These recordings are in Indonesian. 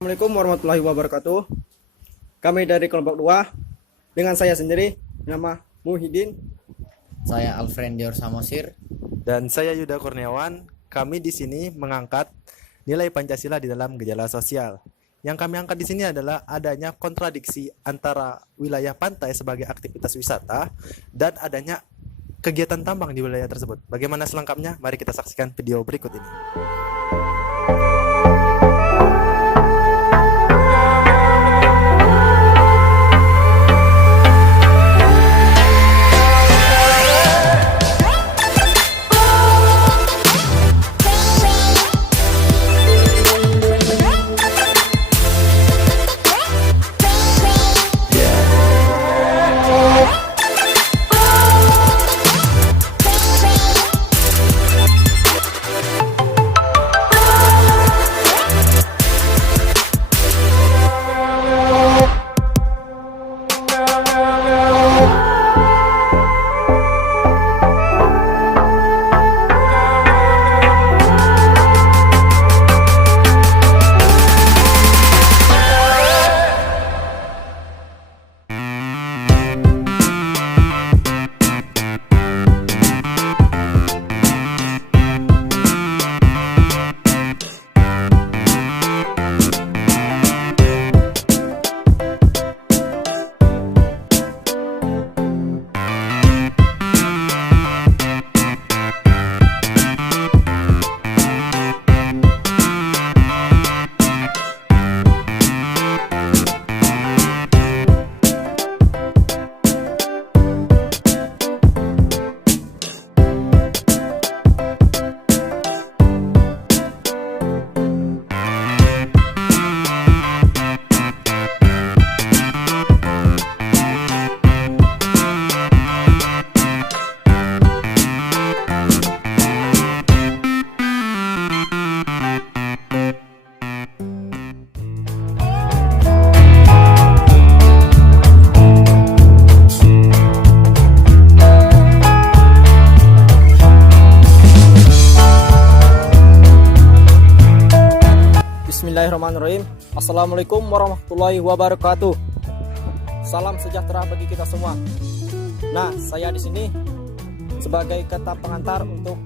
Assalamualaikum warahmatullahi wabarakatuh. Kami dari kelompok 2 dengan saya sendiri, nama Muhyiddin. Saya Alfred Dior Samosir. Dan saya Yuda Kurniawan. Kami di sini mengangkat nilai Pancasila di dalam gejala sosial. Yang kami angkat di sini adalah adanya kontradiksi antara wilayah pantai sebagai aktivitas wisata dan adanya kegiatan tambang di wilayah tersebut. Bagaimana selengkapnya? Mari kita saksikan video berikut ini. Bismillahirrahmanirrahim. Assalamualaikum warahmatullahi wabarakatuh. Salam sejahtera bagi kita semua. Nah, saya di sini sebagai kata pengantar untuk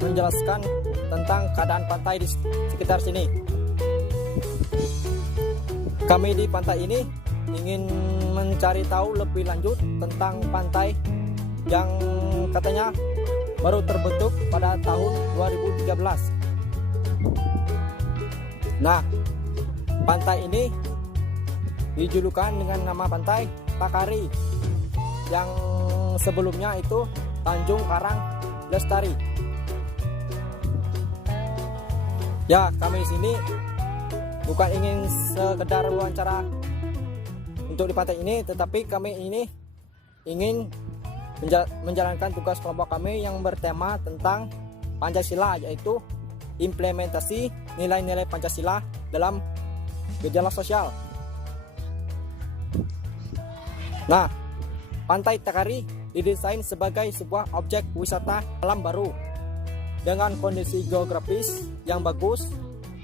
menjelaskan tentang keadaan pantai di sekitar sini. Kami di pantai ini ingin mencari tahu lebih lanjut tentang pantai yang katanya baru terbentuk pada tahun 2013. Nah, pantai ini dijulukan dengan nama pantai Takari, yang sebelumnya itu Tanjung Karang Lestari. Ya, kami di sini bukan ingin sekedar wawancara untuk di pantai ini, tetapi kami ini ingin menjalankan tugas kelompok kami yang bertema tentang Pancasila, yaitu implementasi nilai-nilai Pancasila dalam gejala sosial. Nah, Pantai Takari didesain sebagai sebuah objek wisata alam baru dengan kondisi geografis yang bagus,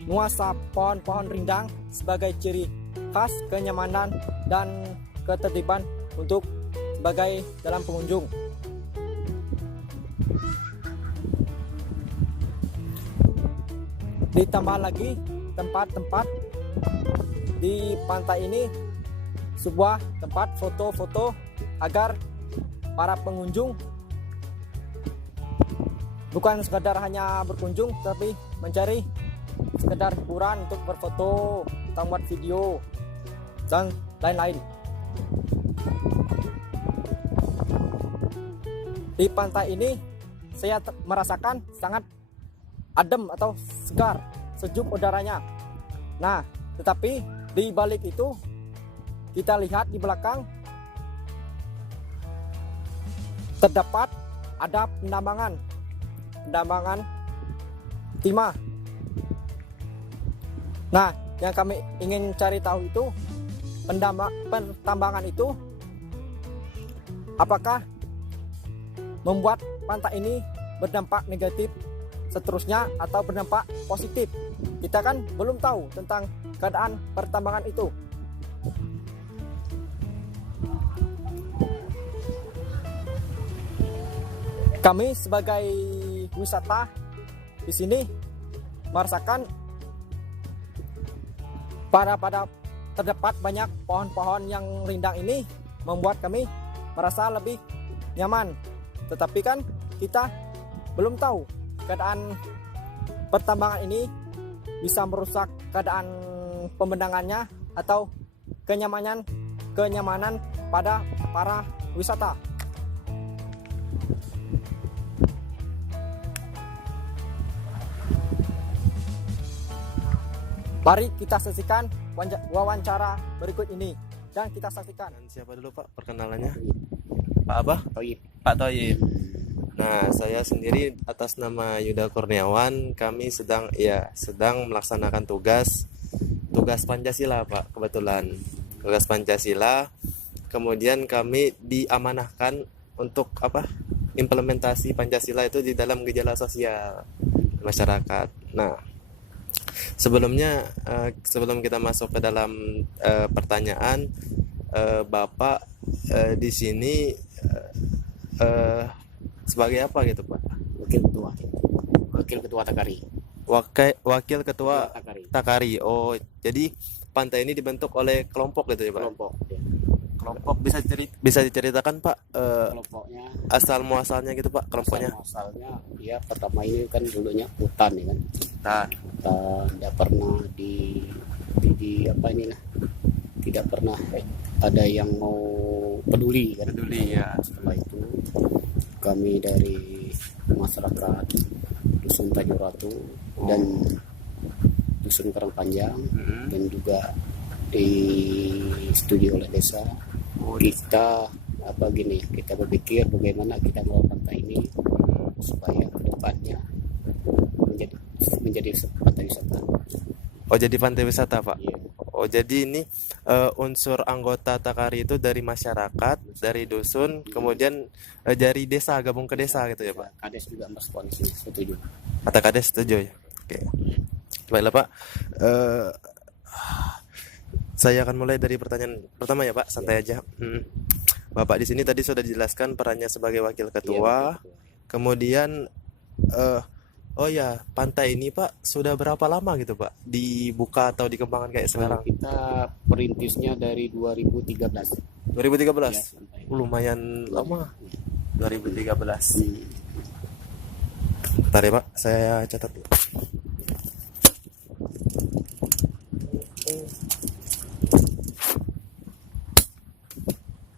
nuansa pohon-pohon rindang sebagai ciri khas kenyamanan dan ketertiban untuk sebagai dalam pengunjung. Ditambah lagi tempat-tempat di pantai ini sebuah tempat foto-foto agar para pengunjung bukan sekadar hanya berkunjung, tapi mencari sekedar hiburan untuk berfoto, membuat video dan lain-lain. Di pantai ini saya merasakan sangat adem atau segar, sejuk udaranya. Nah, tetapi di balik itu kita lihat di belakang terdapat ada penambangan timah. Nah, yang kami ingin cari tahu itu penambangan itu apakah membuat pantai ini berdampak negatif seterusnya atau berdampak positif. Kita kan belum tahu tentang keadaan pertambangan itu. Kami sebagai wisata di sini merasakan pada terdapat banyak pohon-pohon yang rindang ini membuat kami merasa lebih nyaman. Tetapi kan kita belum tahu keadaan pertambangan ini bisa merusak keadaan pemandangannya atau kenyamanan pada para wisata. Mari kita saksikan wawancara berikut ini dan kita saksikan. Siapa dulu Pak perkenalannya? Pak apa? Toyib. Pak Toyib. Nah, saya sendiri atas nama Yuda Kurniawan, kami sedang melaksanakan tugas Pancasila, Pak, kebetulan. Tugas Pancasila. Kemudian kami diamanahkan untuk implementasi Pancasila itu di dalam gejala sosial masyarakat. Nah, sebelum kita masuk ke dalam pertanyaan, Bapak di sini sebagai apa gitu Pak? Wakil ketua Takari. Wakil ketua Takari. Oh, jadi pantai ini dibentuk oleh kelompok gitu ya Pak? Kelompok. Ya. Kelompok bisa diceritakan Pak Kelompoknya asal muasalnya gitu Pak kelompoknya? Asalnya ya pertama ini kan dulunya hutan ya kan. Nah, Tidak pernah di apa inilah. Tidak pernah ada yang mau peduli kan. peduli ya. Setelah itu kami dari masyarakat Dusun Tajuratu dan Dusun Karangpanjang dan juga disetujui oleh desa, kita kita berpikir bagaimana kita mengelola pantai ini supaya kedepannya menjadi pantai wisata. Oh, jadi pantai wisata Pak? Iya. Oh, jadi ini unsur anggota Takari itu dari masyarakat, dari dusun, kemudian dari desa, gabung ke desa gitu ya Pak? Kades juga merespon di sini, setuju. Kata Kades setuju ya? Oke. Baiklah Pak. Saya akan mulai dari pertanyaan pertama ya Pak, santai aja. Bapak di sini tadi sudah dijelaskan perannya sebagai wakil ketua. Kemudian oh ya, pantai ini Pak sudah berapa lama gitu Pak dibuka atau dikembangkan kayak sekarang? Kita perintisnya dari 2013. 2013. Ya, Lumayan lama. 2013. Bentar ya Pak, saya catat.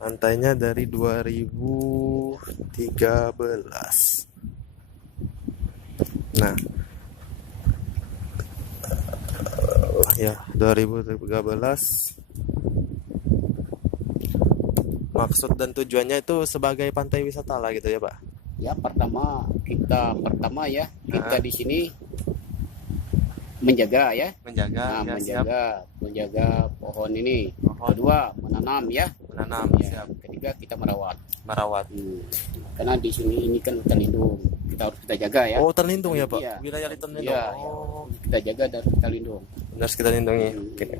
Pantainya dari 2013. Nah, ya 2013. Maksud dan tujuannya itu sebagai pantai wisata lah gitu ya Pak? Ya pertama ya kita di sini menjaga ya. Menjaga. Nah, Ya, siap. menjaga pohon ini. Kedua menanam ya. Menanam, Ya. siap. Ketiga kita merawat. Merawat. Karena di sini ini kan hutan lindung. Kita harus kita jaga ya. Oh, terlindung ya Pak? Iya. Wilayah terlindung. Iya, Oh, kita jaga dan kita lindung. harus kita lindungi. Oke.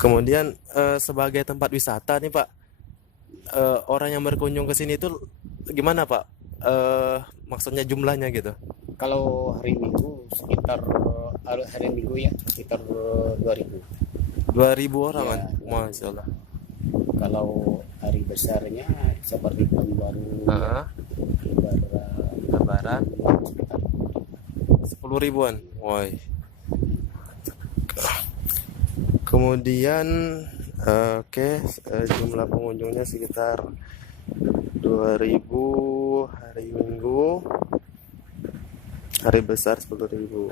Kemudian sebagai tempat wisata nih Pak, orang yang berkunjung ke sini itu gimana Pak? Maksudnya jumlahnya gitu? Kalau hari Minggu sekitar 2000. 2000 orang kan? Ya. Masya Allah. Kalau hari besarnya seperti tahun baru, Lebaran sekitar 10 ribuan. Woi. Kemudian jumlah pengunjungnya sekitar 2000 hari Minggu. Hari besar 10.000.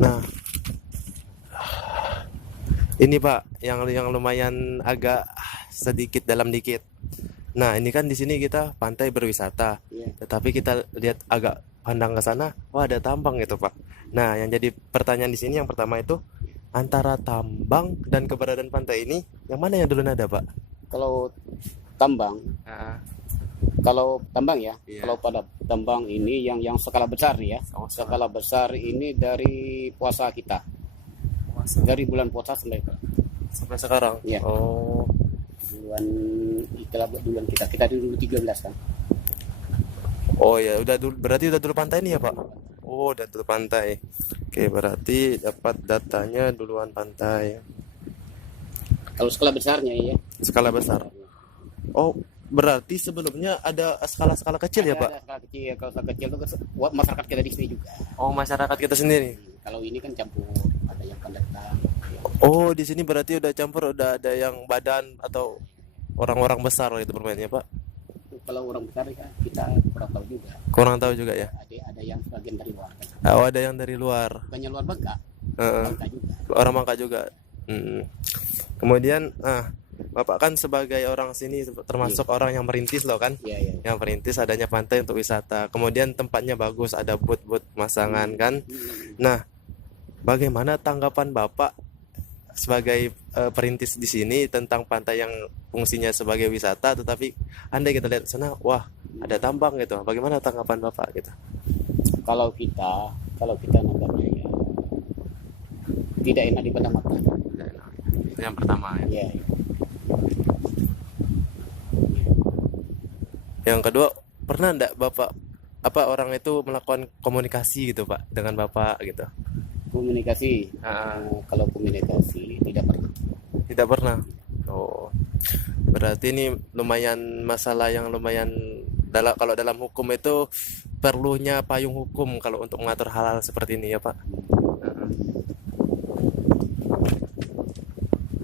Nah, ini Pak yang lumayan agak sedikit dalam dikit. Nah, ini kan di sini kita pantai berwisata. Iya. Tetapi kita lihat agak pandang ke sana, wah ada tambang gitu Pak. Nah, yang jadi pertanyaan di sini yang pertama itu antara tambang dan keberadaan pantai ini, yang mana yang duluan ada Pak? kalau tambang Kalau tambang ya, Iya. kalau pada tambang ini yang skala besar nih ya, skala besar ini dari puasa kita, dari bulan puasa Sampai sekarang. Iya. Oh. bulan itulah bulan kita dulu 13 kan. Oh ya, udah dulu, berarti udah dulu pantai nih ya, Pak? Oh, udah dulu pantai. Oke, berarti dapat datanya duluan pantai. Kalau skala besarnya ya. Skala besar. Oh, berarti sebelumnya ada skala-skala kecil ya, Pak? Ada skala kecil, kalau skala kecil itu masyarakat kita di sini juga. Oh, masyarakat kita sendiri. Kalau ini kan campur, ada yang pendatang. Oh, di sini berarti udah campur, udah ada yang badan atau orang-orang besar gitu bermainnya, Pak? Kalau orang besar ya kita kurang tahu juga. Kurang tahu juga ya. Ada yang sebagian dari luar kan. Oh, ada yang dari luar. Bukannya luar Bangka, Heeh. Bangka juga. Orang Bangka juga. Kemudian, Bapak kan sebagai orang sini termasuk orang yang merintis loh kan? Iya, iya. Yang merintis adanya pantai untuk wisata. Kemudian tempatnya bagus, ada booth-booth masangan kan? Nah, bagaimana tanggapan Bapak sebagai perintis di sini tentang pantai yang fungsinya sebagai wisata, tetapi andai kita lihat sana, wah ada tambang gitu. Bagaimana tanggapan Bapak gitu? Kalau kita nanggapnya ya tidak enak dipandang mata. Itu yang pertama ya. Iya. Yang kedua, pernah enggak Bapak orang itu melakukan komunikasi gitu Pak dengan Bapak gitu? Komunikasi. Kalau komunikasi tidak pernah. Tidak pernah. Oh. Berarti ini lumayan masalah yang lumayan kalau dalam hukum itu perlunya payung hukum kalau untuk mengatur hal-hal seperti ini ya Pak.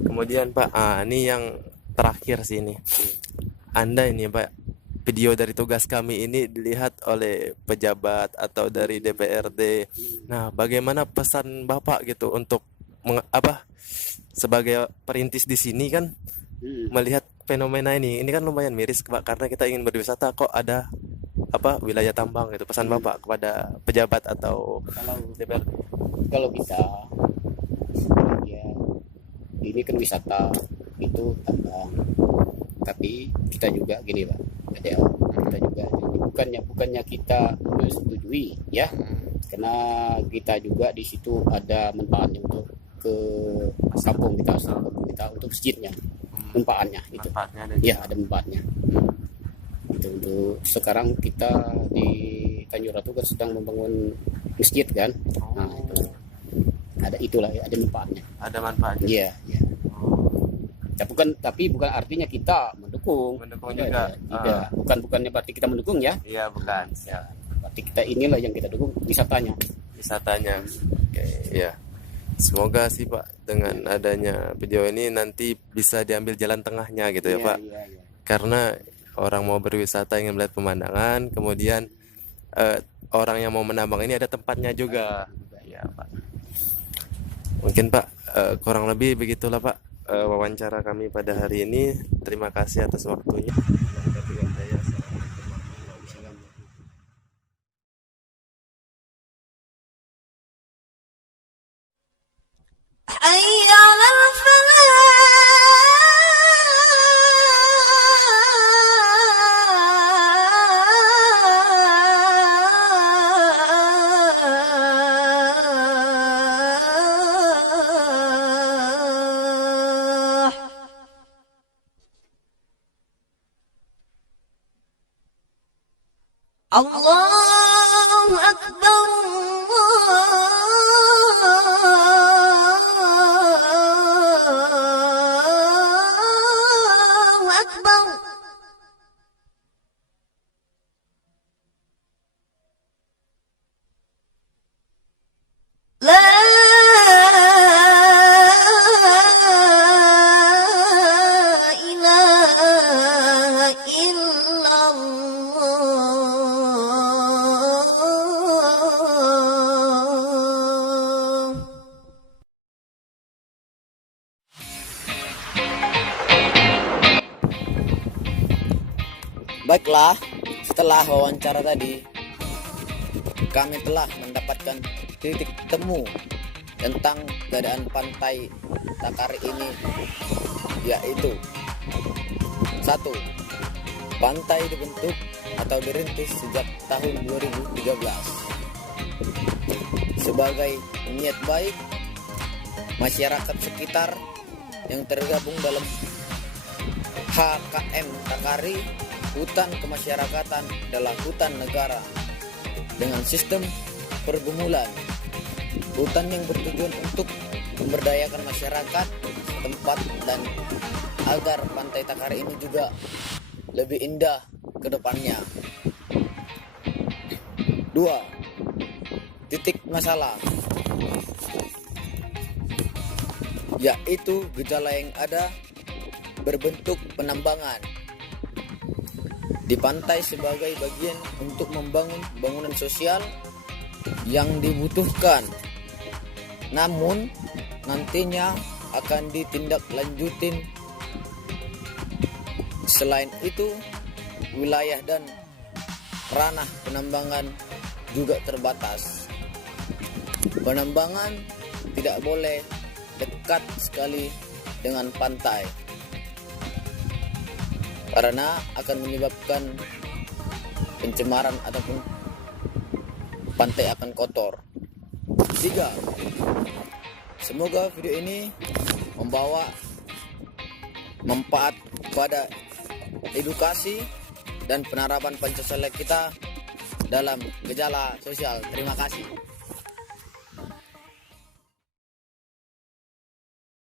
Kemudian Pak, ini yang terakhir sih ini. Anda ini Pak, video dari tugas kami ini dilihat oleh pejabat atau dari DPRD. Nah, bagaimana pesan Bapak gitu untuk sebagai perintis di sini kan melihat fenomena ini kan lumayan miris Pak, karena kita ingin berwisata kok ada wilayah tambang gitu. Pesan Bapak kepada pejabat atau DPRD. Kalau kita ya ini kan wisata itu tambang, tapi kita juga gini Pak, kita juga bukannya kita menyetujui ya, karena kita juga di situ ada manfaatnya untuk ke kampung kita untuk masjidnya, manfaatnya itu ya, ada manfaatnya itu. Untuk sekarang kita di Tanjung Ratu kan sedang membangun masjid kan. Nah itu ada manfaatnya. Ada manfaatnya. Iya, iya. Tapi bukan artinya kita mendukung juga. Tidak. Bukannya berarti kita mendukung ya. Iya, bukan. Ya. Berarti kita inilah yang kita dukung wisatanya. Oke, ya. Semoga sih Pak dengan adanya video ini nanti bisa diambil jalan tengahnya gitu ya Pak. Iya. Karena orang mau berwisata ingin melihat pemandangan, kemudian orang yang mau menambang ini ada tempatnya juga. Ya Pak. Mungkin Pak kurang lebih begitulah Pak wawancara kami pada hari ini. Terima kasih atas waktunya. حي على الفلاح. الله أكبر الله أكبر. لا إله إلا الله. Baiklah, setelah wawancara tadi, kami telah mendapatkan titik temu tentang keadaan pantai Takari ini, yaitu 1. Pantai dibentuk atau dirintis sejak tahun 2013 sebagai niat baik masyarakat sekitar yang tergabung dalam HKM Takari. Hutan kemasyarakatan adalah hutan negara dengan sistem pergumulan. Hutan yang bertujuan untuk memberdayakan masyarakat tempat dan agar Pantai Takari ini juga lebih indah ke depannya. 2. Titik masalah, yaitu gejala yang ada berbentuk penambangan di pantai sebagai bagian untuk membangun bangunan sosial yang dibutuhkan, namun nantinya akan ditindaklanjutin. Selain itu, wilayah dan ranah penambangan juga terbatas. Penambangan tidak boleh dekat sekali dengan pantai karena akan menyebabkan pencemaran ataupun pantai akan kotor. 3. Semoga video ini membawa manfaat pada edukasi dan penerapan Pancasila kita dalam gejala sosial. Terima kasih.